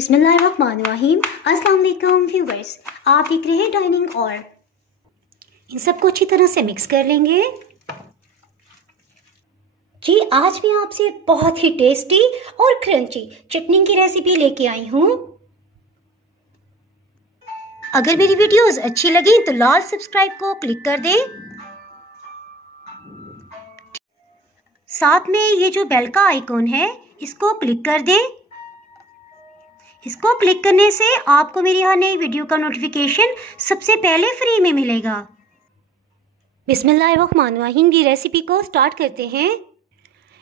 बिस्मिल्लाहिर्रहमानिर्रहीम। अस्सलाम वालेकुम व्यूअर्स, आप देख रहे हैं डाइनिंग और इन सबको अच्छी तरह से मिक्स कर लेंगे। जी, आज मैं आपसे बहुत ही टेस्टी और क्रंची चटनी की रेसिपी लेके आई हूँ। अगर मेरी वीडियोस अच्छी लगी तो लाल सब्सक्राइब को क्लिक कर दें। साथ में ये जो बेल का आइकॉन है इसको क्लिक कर दें। इसको क्लिक करने से आपको मेरी हर नई वीडियो का नोटिफिकेशन सबसे पहले फ्री में मिलेगा। बिस्मिल्लाहिर्रहमानिर्रहीम की रेसिपी को स्टार्ट करते हैं।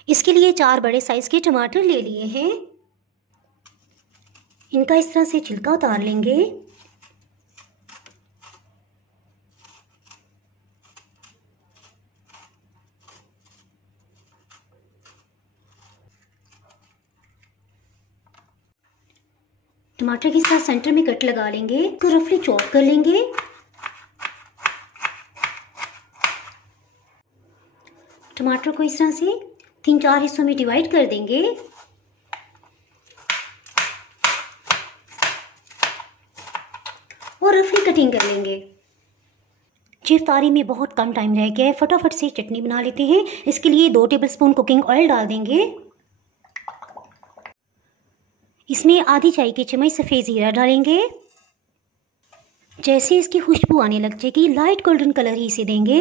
इसके लिए 4 बड़े साइज़ के टमाटर ले लिए हैं। इनका इस तरह से छिलका उतार लेंगे। टमाटर के साथ सेंटर में कट लगा लेंगे, इसको रफली चॉप कर लेंगे। टमाटर को इस तरह से 3-4 हिस्सों में डिवाइड कर देंगे और रफली कटिंग कर लेंगे। इफ्तारी में बहुत कम टाइम रह गया है, फटाफट से चटनी बना लेते हैं। इसके लिए 2 टेबलस्पून कुकिंग ऑयल डाल देंगे। इसमें आधी चाय की चम्मच सफ़ेद ज़ीरा डालेंगे। जैसे इसकी खुशबू आने लग जाएगी लाइट गोल्डन कलर ही इसे देंगे।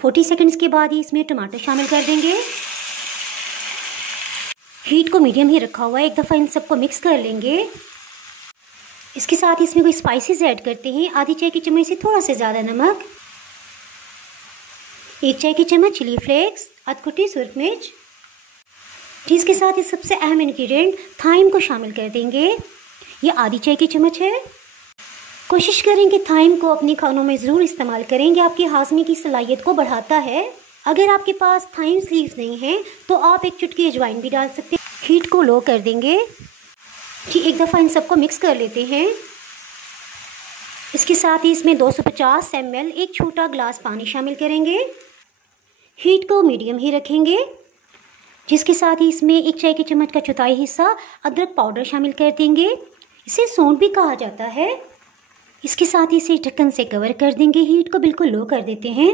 40 सेकंड्स के बाद ही इसमें टमाटर शामिल कर देंगे। हीट को मीडियम ही रखा हुआ है। एक दफ़ा इन सबको मिक्स कर लेंगे। इसके साथ इसमें कोई स्पाइसेस ऐड करते हैं। आधी चाय की चम्मच से थोड़ा सा ज़्यादा नमक, 1 चाय की चम्मच चिली फ्लेक्स, अधकुटी सुरख मिर्च। जिसके साथ इस सबसे अहम इंग्रेडिएंट थाइम को शामिल कर देंगे। ये आधी चाय की चम्मच है। कोशिश करें कि थाइम को अपने खानों में ज़रूर इस्तेमाल करें। आपकी हाज़मे की सलाहियत को बढ़ाता है। अगर आपके पास थाइम लीव्स नहीं हैं तो आप एक चुटकी अजवाइन भी डाल सकते हैं। हीट को लो कर देंगे। जी, एक दफ़ा इन सबको मिक्स कर लेते हैं। इसके साथ ही इसमें 250 ml 1 छोटा ग्लास पानी शामिल करेंगे। हीट को मीडियम ही रखेंगे। जिसके साथ ही इसमें 1 चाय की चम्मच का चौथाई हिस्सा अदरक पाउडर शामिल कर देंगे। इसे सौंठ भी कहा जाता है। इसके साथ ही इसे ढक्कन से कवर कर देंगे। हीट को बिल्कुल लो कर देते हैं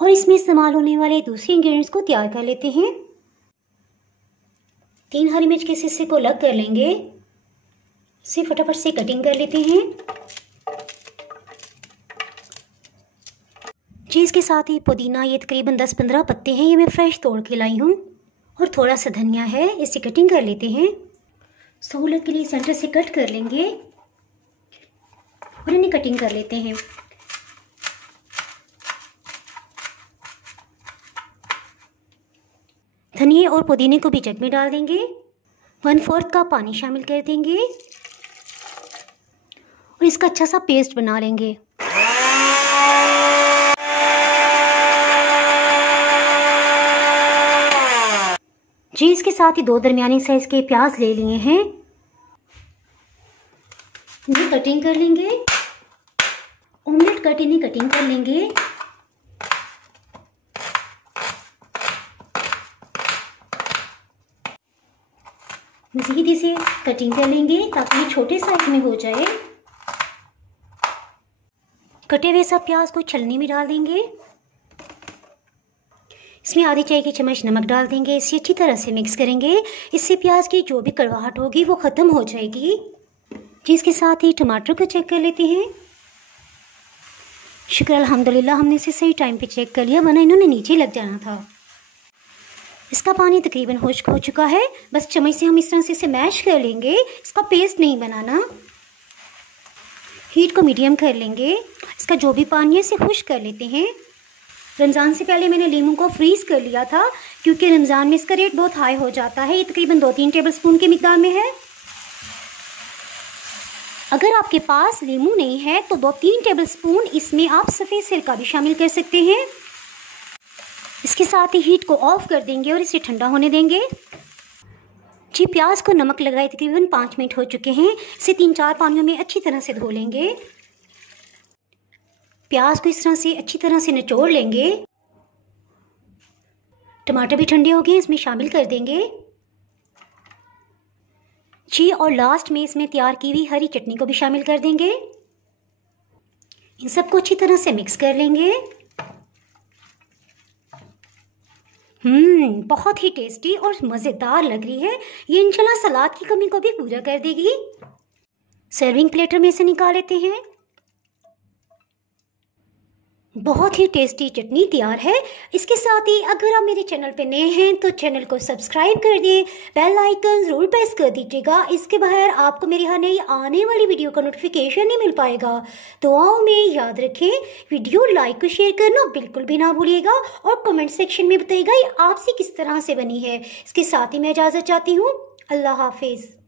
और इसमें इस्तेमाल होने वाले दूसरे इंग्रेडिएंट्स को तैयार कर लेते हैं। 3 हरी मिर्च के हिस्से को अलग कर लेंगे। इसे फटाफट से कटिंग कर लेते हैं। चीज़ के साथ ही पुदीना, ये तकरीबन 10-15 पत्ते हैं। ये मैं फ्रेश तोड़ के लाई हूँ और थोड़ा सा धनिया है। इसे कटिंग कर लेते हैं। सहूलत के लिए सेंटर से कट कर लेंगे और इन्हें कटिंग कर लेते हैं। धनिया और पुदीने को भी जग में डाल देंगे। 1/4 कप पानी शामिल कर देंगे और इसका अच्छा सा पेस्ट बना लेंगे। जी, इसके साथ ही 2 दरमियानी साइज के प्याज ले लिए हैं। इन्हें कटिंग कर लेंगे। ऑमलेट कट इन्हें कटिंग कर लेंगे। मज़ीद इसे कटिंग कर लेंगे ताकि ये छोटे साइज में हो जाए। कटे हुए सब प्याज को छलनी में डाल देंगे। इसमें आधी चाय की चम्मच नमक डाल देंगे। इसे अच्छी तरह से मिक्स करेंगे। इससे प्याज की जो भी कड़वाहट होगी वो ख़त्म हो जाएगी। जिसके साथ ही टमाटर को चेक कर लेते हैं। शुक्र अल्हम्दुलिल्लाह, हमने इसे सही टाइम पे चेक कर लिया, वरना इन्होंने नीचे लग जाना था। इसका पानी तकरीबन खुश्क हो चुका है। बस चम्मच से हम इस तरह से इसे मैश कर लेंगे। इसका पेस्ट नहीं बनाना। हीट को मीडियम कर लेंगे। इसका जो भी पानी है इसे खुश्क कर लेते हैं। रमज़ान से पहले मैंने लीमू को फ्रीज़ कर लिया था क्योंकि रमज़ान में इसका रेट बहुत हाई हो जाता है। ये तकरीबन 2-3 टेबलस्पून की मिकदार में है। अगर आपके पास लीमू नहीं है तो 2-3 टेबलस्पून इसमें आप सफ़ेद सिरका भी शामिल कर सकते हैं। इसके साथ ही हीट को ऑफ कर देंगे और इसे ठंडा होने देंगे। जी, प्याज को नमक लगाए तकरीबन 5 मिनट हो चुके हैं। इसे 3-4 पानियों में अच्छी तरह से धो लेंगे। प्याज को इस तरह से अच्छी तरह से निचोड़ लेंगे। टमाटर भी ठंडे हो गए, इसमें शामिल कर देंगे। जी, और लास्ट में इसमें तैयार की हुई हरी चटनी को भी शामिल कर देंगे। इन सबको अच्छी तरह से मिक्स कर लेंगे। बहुत ही टेस्टी और मज़ेदार लग रही है। ये इंशाल्लाह सलाद की कमी को भी पूरा कर देगी। सर्विंग प्लेटर में से निकाल लेते हैं। बहुत ही टेस्टी चटनी तैयार है। इसके साथ ही अगर आप मेरे चैनल पे नए हैं तो चैनल को सब्सक्राइब कर दिए, बेल आइकन ज़रूर प्रेस कर दीजिएगा। इसके बगैर आपको मेरी हर नई आने वाली वीडियो का नोटिफिकेशन नहीं मिल पाएगा। दुआओं में याद रखें, वीडियो लाइक और शेयर करना बिल्कुल भी ना भूलिएगा और कमेंट सेक्शन में बताइएगा ये आपसे किस तरह से बनी है। इसके साथ ही मैं इजाज़त चाहती हूँ। अल्लाह हाफिज़।